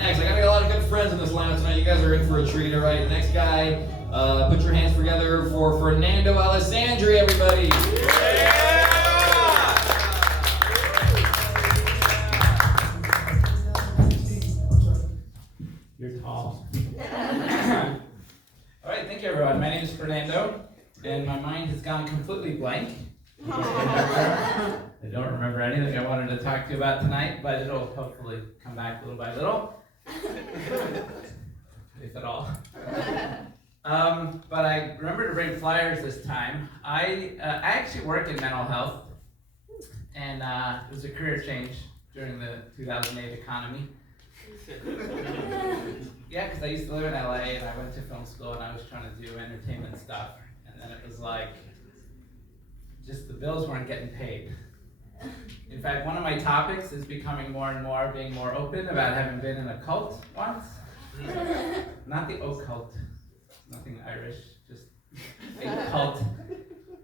Next, I got a lot of good friends in this lineup tonight. You guys are in for a treat, all right? Next guy, put your hands together for Fernando Alessandri, everybody. Yeah! You're tall. All right, thank you, everyone. My name is Fernando, and my mind has gone completely blank. I don't remember anything I wanted to talk to you about tonight, but it'll hopefully come back little by little. If at all. But I remember to bring flyers this time. I actually work in mental health, and it was a career change during the 2008 economy. Yeah, because I used to live in LA, and I went to film school, and I was trying to do entertainment stuff, and then it was like, just the bills weren't getting paid. In fact, one of my topics is becoming more and more, being more open about having been in a cult once. Not the occult, nothing Irish, just a cult.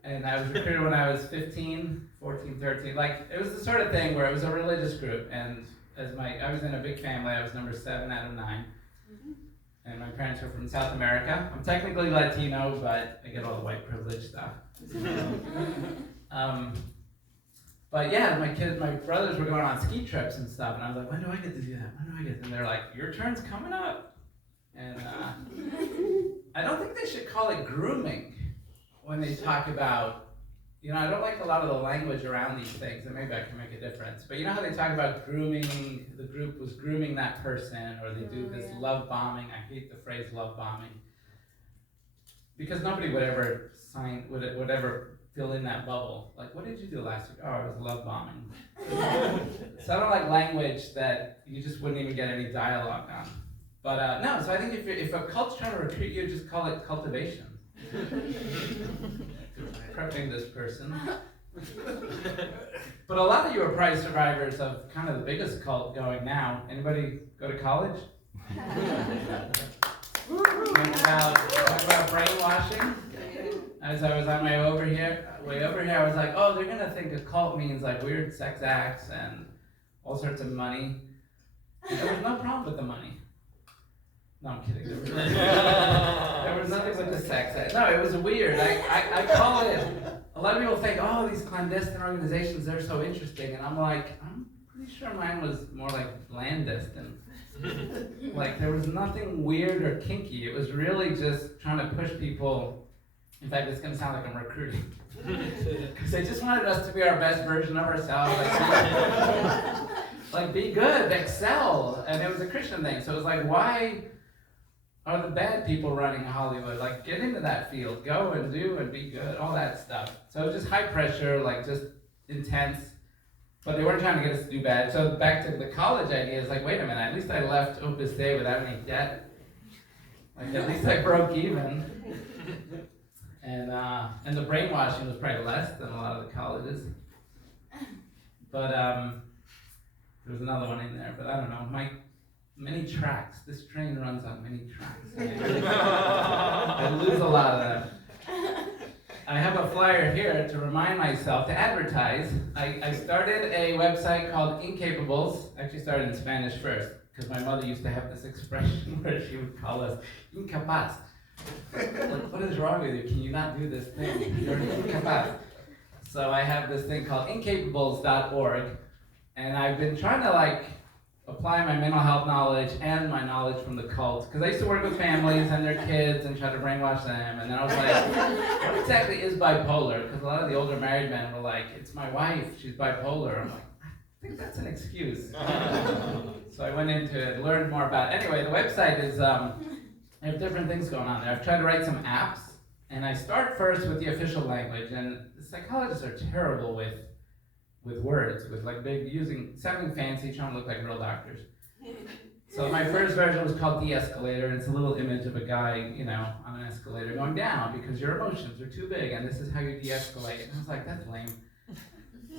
And I was recruited when I was 15, 14, 13. Like, it was the sort of thing where it was a religious group, and I was in a big family. I was number 7 out of 9. And my parents were from South America. I'm technically Latino, but I get all the white privilege stuff. But yeah, my brothers were going on ski trips and stuff, and I was like, when do I get to do that? When do I get to? And they're like, your turn's coming up. And I don't think they should call it grooming when they talk about, I don't like a lot of the language around these things, and maybe I can make a difference. But you know how they talk about grooming, the group was grooming that person, or they do this love bombing. I hate the phrase love bombing. Because nobody would ever fill in that bubble. Like, what did you do last week? Oh, I was love bombing. So I don't like language that you just wouldn't even get any dialogue on. But no, so I think if a cult's trying to recruit you, just call it cultivation. Prepping this person. But a lot of you are probably survivors of kind of the biggest cult going now. Anybody go to college? Talk about brainwashing. As I was on my way over here, I was like, oh, they're gonna think a cult means like weird sex acts and all sorts of money. And there was no problem with the money. No, I'm kidding. There was nothing with the sex act. No, it was weird. I call it. A lot of people think, oh, these clandestine organizations, they're so interesting, and I'm like, I'm pretty sure mine was more like clandestine. Like, there was nothing weird or kinky. It was really just trying to push people. In fact, it's going to sound like I'm recruiting. Because they just wanted us to be our best version of ourselves. Like, be good, excel. And it was a Christian thing. So it was like, why are the bad people running Hollywood? Like, get into that field. Go and do and be good. All that stuff. So it was just high pressure, like just intense. But they weren't trying to get us to do bad. So back to the college idea, it's like, wait a minute, at least I left Opus Dei without any debt. Like, at least I broke even. And the brainwashing was probably less than a lot of the colleges. But there was another one in there, but I don't know. Many tracks. This train runs on many tracks. I lose a lot of them. I have a flyer here to remind myself to advertise. I started a website called Incapables. I actually started in Spanish first, because my mother used to have this expression where she would call us incapaz. Like, what is wrong with you? Can you not do this thing? You're incapaz. So I have this thing called incapables.org, and I've been trying to apply my mental health knowledge and my knowledge from the cult, because I used to work with families and their kids and try to brainwash them, and then I was like, what exactly is bipolar? Because a lot of the older married men were like, it's my wife, she's bipolar. I'm like, I think that's an excuse. So I went into it, learned more about it. Anyway, the website is, I have different things going on there. I've tried to write some apps, and I start first with the official language, and the psychologists are terrible with words, with sounding fancy, trying to look like real doctors. So my first version was called De-Escalator, and it's a little image of a guy, on an escalator going down because your emotions are too big, and this is how you de-escalate. And I was like, that's lame.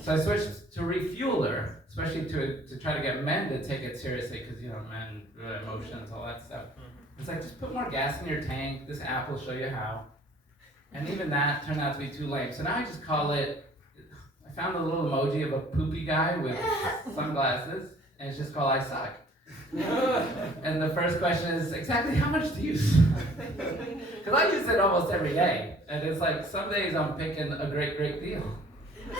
So I switched to Refueler, especially to try to get men to take it seriously, because, men, emotions, all that stuff. It's like, just put more gas in your tank, this app will show you how. And even that turned out to be too lame. So now I just call it, I found a little emoji of a poopy guy with sunglasses, and it's just called iSuck. and the first question is, exactly how much do you use? Because I use it almost every day, and it's like some days I'm picking a great deal.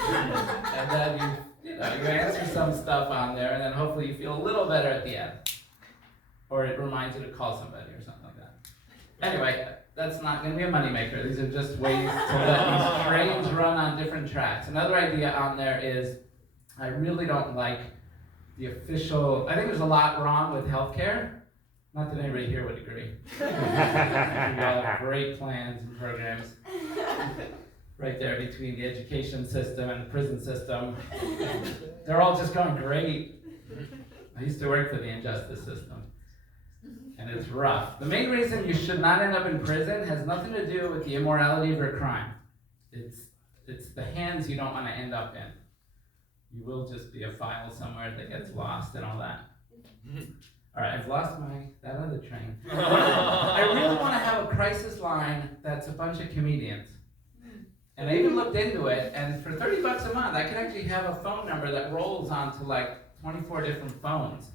And then you answer some stuff on there, and then hopefully you feel a little better at the end. Or it reminds you to call somebody or something like that. Anyway, that's not going to be a moneymaker. These are just ways to let these trains run on different tracks. Another idea on there is, I really don't like the official, I think there's a lot wrong with healthcare. Not that anybody here would agree. We all have great plans and programs right there between the education system and the prison system. They're all just going great. I used to work for the injustice system, and it's rough. The main reason you should not end up in prison has nothing to do with the immorality of your crime. It's the hands you don't want to end up in. You will just be a file somewhere that gets lost and all that. All right, I've lost that other train. I really want to have a crisis line that's a bunch of comedians. And I even looked into it, and for $30 a month, I could actually have a phone number that rolls onto like 24 different phones.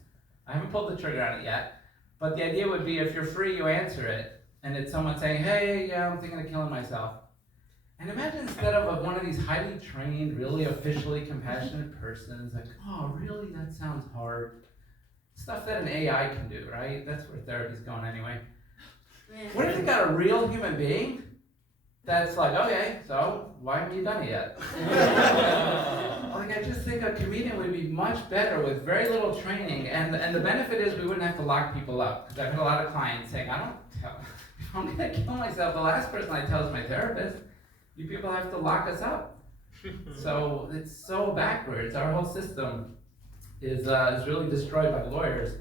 I haven't pulled the trigger on it yet, but the idea would be if you're free, you answer it, and it's someone saying, hey, yeah, I'm thinking of killing myself. And imagine instead of one of these highly trained, really officially compassionate persons, like, oh, really, that sounds hard. Stuff that an AI can do, right? That's where therapy's going anyway. What if you got a real human being that's like, okay, so why haven't you done it yet? Like, I just think a comedian would be much better with very little training, and the benefit is we wouldn't have to lock people up. Because I've had a lot of clients saying, if I'm gonna kill myself, the last person I tell is my therapist. You people have to lock us up. So it's so backwards. Our whole system is really destroyed by lawyers.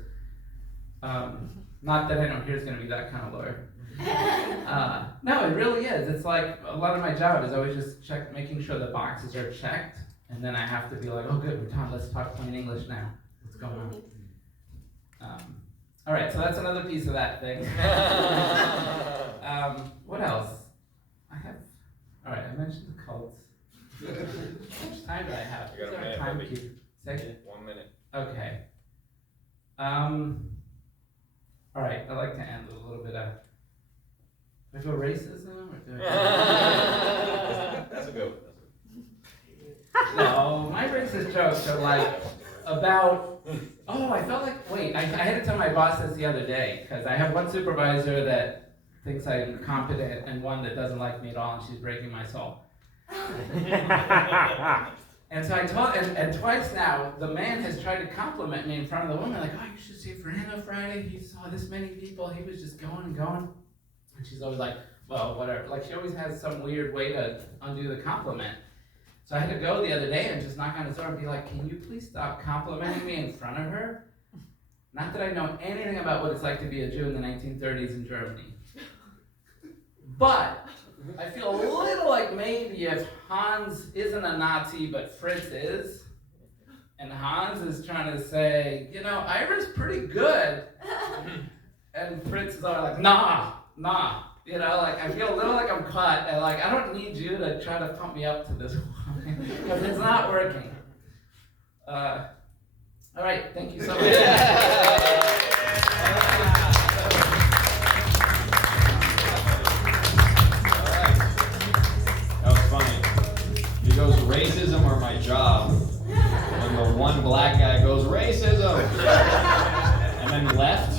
Not that anyone here is going to be that kind of lawyer. No, it really is. It's like a lot of my job is always just making sure the boxes are checked, and then I have to be like, oh good, we're done. Let's talk plain English now. What's going on? All right, so that's another piece of that thing. What else? All right, I mentioned the cults. How much time do I have? You got a minute, time maybe. keep? Say? 1 minute. Okay. All right, I like to end with a little bit of, do I go racism or do I That's a good one. No, my racist jokes are like about, I felt like, I had to tell my boss this the other day, because I have one supervisor that thinks I'm competent and one that doesn't like me at all, and she's breaking my soul. And so I told, and twice now, the man has tried to compliment me in front of the woman, like, oh, you should see Fernando Friday, he saw this many people, he was just going and going. And she's always like, well, whatever. Like, she always has some weird way to undo the compliment. So I had to go the other day and just knock on his door and be like, can you please stop complimenting me in front of her? Not that I know anything about what it's like to be a Jew in the 1930s in Germany. But I feel a little like maybe if Hans isn't a Nazi, but Fritz is, and Hans is trying to say, Ira's pretty good, and Fritz is always like, nah, I feel a little like I'm caught, and like, I don't need you to try to pump me up to this one, because it's not working. All right, thank you so much.